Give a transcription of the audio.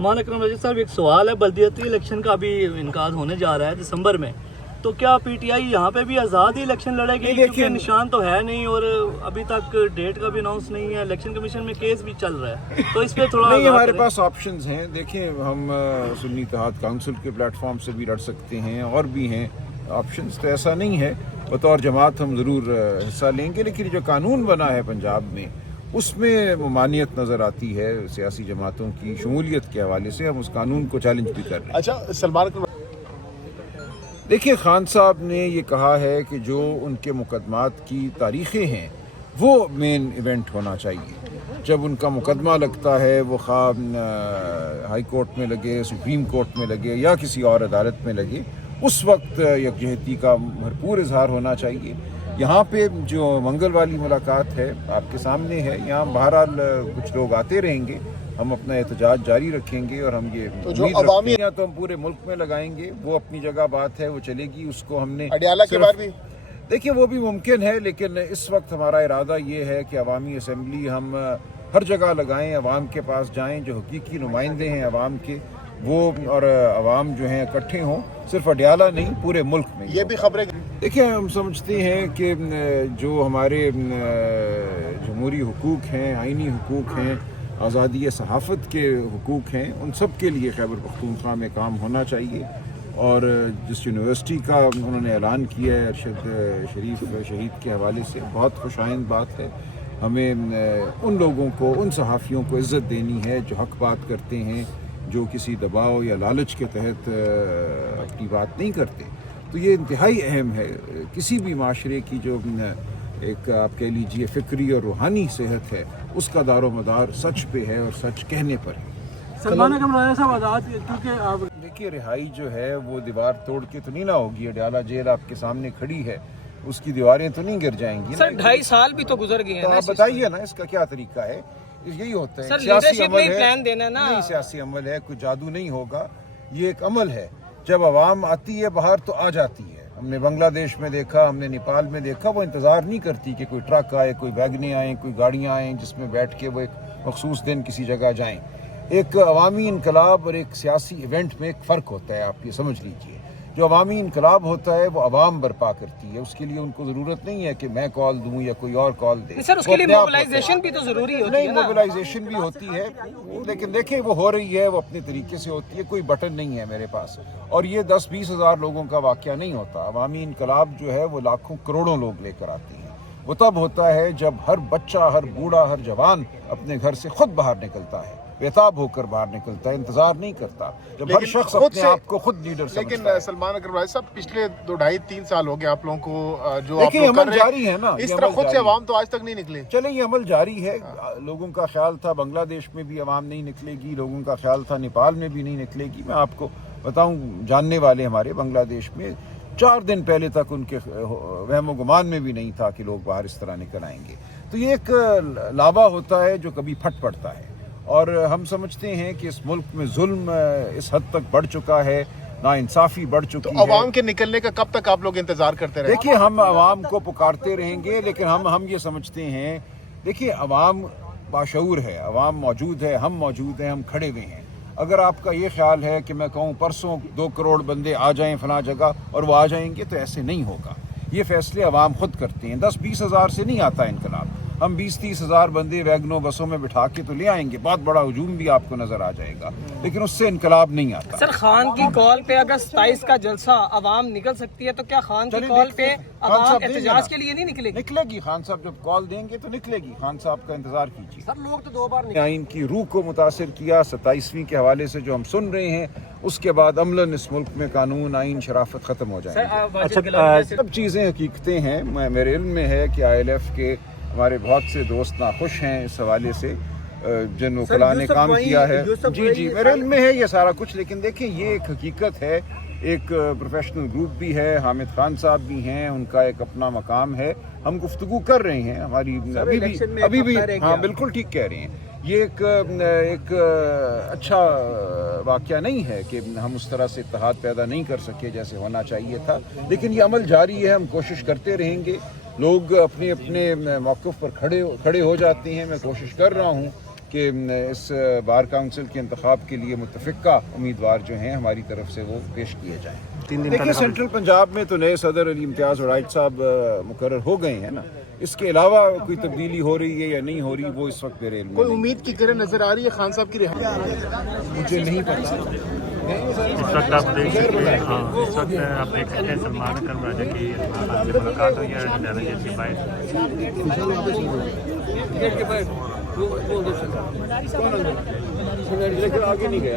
مان اکرم رضی صاحب، ایک سوال ہے، بلدیاتی الیکشن کا ابھی انعقاد ہونے جا رہا ہے دسمبر میں، تو کیا پی ٹی آئی یہاں پہ بھی آزاد ہی الیکشن لڑے گی؟ کیونکہ نشان تو ہے نہیں اور ابھی تک ڈیٹ کا بھی اناؤنس نہیں ہے، الیکشن کمیشن میں کیس بھی چل رہا ہے، تو اس پہ تھوڑا نہیں، ہمارے پاس آپشنز ہیں. دیکھیں، ہم سنی اتحاد کونسل کے پلیٹ فارم سے بھی لڑ سکتے ہیں، اور بھی ہیں آپشنز، تو ایسا نہیں ہے. بطور جماعت ہم ضرور حصہ لیں گے، لیکن جو قانون بنا ہے پنجاب میں اس میں ممانعت نظر آتی ہے سیاسی جماعتوں کی شمولیت کے حوالے سے. ہم اس قانون کو چیلنج بھی کر رہے ہیں. اچھا، سلمان دیکھیے، خان صاحب نے یہ کہا ہے کہ جو ان کے مقدمات کی تاریخیں ہیں وہ مین ایونٹ ہونا چاہیے. جب ان کا مقدمہ لگتا ہے، وہ خواہ ہائی کورٹ میں لگے، سپریم کورٹ میں لگے یا کسی اور عدالت میں لگے، اس وقت یکجہتی کا بھرپور اظہار ہونا چاہیے. یہاں پہ جو منگل والی ملاقات ہے آپ کے سامنے ہے، یہاں بہرحال کچھ لوگ آتے رہیں گے، ہم اپنا احتجاج جاری رکھیں گے، اور ہم یہ امید رکھتے ہیں تو ہم پورے ملک میں لگائیں گے. وہ اپنی جگہ بات ہے، وہ چلے گی. اس کو ہم نے اڈیالہ کے بعد بھی دیکھیے وہ بھی ممکن ہے، لیکن اس وقت ہمارا ارادہ یہ ہے کہ عوامی اسمبلی ہم ہر جگہ لگائیں، عوام کے پاس جائیں، جو حقیقی نمائندے ہیں عوام کے وہ، اور عوام جو ہیں اکٹھے ہوں، صرف اڈیالہ نہیں پورے ملک میں. یہ بھی خبریں دیکھیں، ہم سمجھتے ہیں کہ جو ہمارے جمہوری حقوق ہیں، آئینی حقوق ہیں، آزادی صحافت کے حقوق ہیں، ان سب کے لیے خیبر پختونخوا میں کام ہونا چاہیے. اور جس یونیورسٹی کا انہوں نے اعلان کیا ہے ارشد شریف شہید کے حوالے سے، بہت خوش آئند بات ہے. ہمیں ان لوگوں کو، ان صحافیوں کو عزت دینی ہے جو حق بات کرتے ہیں، جو کسی دباؤ یا لالچ کے تحت اپنی بات نہیں کرتے. تو یہ انتہائی اہم ہے. کسی بھی معاشرے کی جو ایک آپ کہہ لیجئے فکری اور روحانی صحت ہے، اس کا دار و مدار سچ پہ ہے اور سچ کہنے پر ہے. سلمان اکرم رضی صاحب آزاد، کیونکہ آپ دیکھیے، رہائی جو ہے وہ دیوار توڑ کے تو نہیں نہ ہوگی. اڈیالہ جیل آپ کے سامنے کھڑی ہے، اس کی دیواریں تو نہیں گر جائیں گی. سر 2.5 سال بھی تو گزر گئے ہیں. تو آپ بتائیے نا اس کا کیا طریقہ ہے. یہی ہوتا ہے سر، سیاسی لیڈرشپ عمل میں ہے. پلان دینا نا. نہیں، سیاسی عمل ہے، کوئی جادو نہیں ہوگا. یہ ایک عمل ہے. جب عوام آتی ہے باہر تو آ جاتی ہے. ہم نے بنگلہ دیش میں دیکھا، ہم نے نیپال میں دیکھا، وہ انتظار نہیں کرتی کہ کوئی ٹرک آئے، کوئی ویگنیں آئیں، کوئی گاڑیاں آئیں جس میں بیٹھ کے وہ ایک مخصوص دن کسی جگہ جائیں. ایک عوامی انقلاب اور ایک سیاسی ایونٹ میں ایک فرق ہوتا ہے، آپ یہ سمجھ لیجئے. جو عوامی انقلاب ہوتا ہے وہ عوام برپا کرتی ہے. اس کے لیے ان کو ضرورت نہیں ہے کہ میں کال دوں یا کوئی اور کال دے. سر، اس کے لیے موبلائزیشن بھی تو ضروری ہوتی ہے. نہیں، موبلائزیشن بھی ہوتی ہے، لیکن دیکھیں وہ ہو رہی ہے، وہ اپنے طریقے سے ہوتی ہے. کوئی بٹن نہیں ہے میرے پاس، اور یہ 10-20 ہزار لوگوں کا واقعہ نہیں ہوتا. عوامی انقلاب جو ہے وہ لاکھوں کروڑوں لوگ لے کر آتے ہیں. وہ تب ہوتا ہے جب ہر بچہ، ہر بوڑھا، ہر جوان اپنے گھر سے خود باہر نکلتا ہے، بےتاب ہو کر باہر نکلتا ہے، انتظار نہیں کرتا. جب ہر شخص اپنے آپ کو خود لیڈر سمجھتا ہے. لیکن سلمان اکرم رضی صاحب، پچھلے 2-2.5-3 سال ہو گئے آپ لوگوں کو جو آپ دیکھیں، لوگ کر عمل رہے جاری ہے نا. اس طرح خود سے عوام تو آج تک نہیں نکلے. چلیں، یہ عمل جاری ہے. لوگوں کا خیال تھا بنگلہ دیش میں بھی عوام نہیں نکلے گی، لوگوں کا خیال تھا نیپال میں بھی نہیں نکلے گی. میں آپ کو بتاؤں، جاننے والے ہمارے بنگلہ دیش میں 4 دن پہلے تک ان کے وہم و گمان میں بھی نہیں تھا کہ لوگ باہر اس طرح نکل آئیں گے. تو یہ ایک لاوا ہوتا ہے جو کبھی پھٹ پڑتا ہے. اور ہم سمجھتے ہیں کہ اس ملک میں ظلم اس حد تک بڑھ چکا ہے، ناانصافی بڑھ چکی ہے. عوام کے نکلنے کا کب تک آپ لوگ انتظار کرتے رہے؟ دیکھیے، ہم عوام کو پکارتے رہیں گے، لیکن ہم یہ سمجھتے ہیں، دیکھیے عوام باشعور ہے، عوام موجود ہے، ہم موجود ہیں، ہم کھڑے ہوئے ہیں. اگر آپ کا یہ خیال ہے کہ میں کہوں پرسوں 2 کروڑ بندے آ جائیں فلاں جگہ اور وہ آ جائیں گے، تو ایسے نہیں ہوگا. یہ فیصلے عوام خود کرتے ہیں. 10-20 ہزار سے نہیں آتا انقلاب. ہم 20-30 ہزار بندے ویگنوں بسوں میں بٹھا کے تو لے آئیں گے، بہت بڑا ہجوم بھی آپ کو نظر آ جائے گا، لیکن اس سے انقلاب نہیں آتا. سر، خان کی کال پہ اگر 27 کا جلسہ عوام نکل سکتی ہے، تو کیا خان کی کال پہ عوام احتجاج کے لیے نہیں نکلے گی؟ نکلے گی. خان صاحب جب کال دیں گے تو نکلے گی. خان صاحب کا انتظار کیجیے. سر، لوگ تو 2 بار آئین کی روح کو متاثر کیا. 27ویں کے حوالے سے جو ہم سن رہے ہیں، اس کے بعد عملاً اس ملک میں قانون، آئین، شرافت ختم ہو جائیں گے. سب چیزیں حقیقتیں ہیں. میرے علم میں ہے کہ ILF کے ہمارے بہت سے دوست ناخوش ہیں اس حوالے سے، جن وکلاء نے کام کیا ہے. جی، میرے علم میں ہے یہ سارا کچھ. لیکن دیکھیں، یہ ایک حقیقت ہے. ایک پروفیشنل گروپ بھی ہے، حامد خان صاحب بھی ہیں، ان کا ایک اپنا مقام ہے. ہم گفتگو کر رہے ہیں. ہماری ابھی بھی ہاں، بالکل ٹھیک کہہ رہے ہیں. یہ ایک اچھا واقعہ نہیں ہے کہ ہم اس طرح سے اتحاد پیدا نہیں کر سکے جیسے ہونا چاہیے تھا. لیکن یہ عمل جاری ہے، ہم کوشش کرتے رہیں گے. لوگ اپنے اپنے موقف پر کھڑے ہو جاتے ہیں. میں کوشش کر رہا ہوں کہ اس بار کونسل کے انتخاب کے لیے متفقہ امیدوار جو ہیں ہماری طرف سے وہ پیش کیے جائیں. دیکھیے سینٹرل پنجاب میں تو نئے صدر علی امتیاز وڑائچ صاحب مقرر ہو گئے ہیں نا. اس کے علاوہ کوئی تبدیلی ہو رہی ہے یا نہیں ہو رہی وہ اس وقت میرے علم میں کوئی امید کی کرن نظر آ رہی ہے خان صاحب کی رہائی؟ مجھے نہیں پتا. اس وقت آپ دیکھ سکتے ہیں اس وقت آپ دیکھ سکتے ہیں سلمان اکرم راجہ کی ملاقات ہوئی ہے ڈیرا جیسی لیکن آگے نہیں گیا.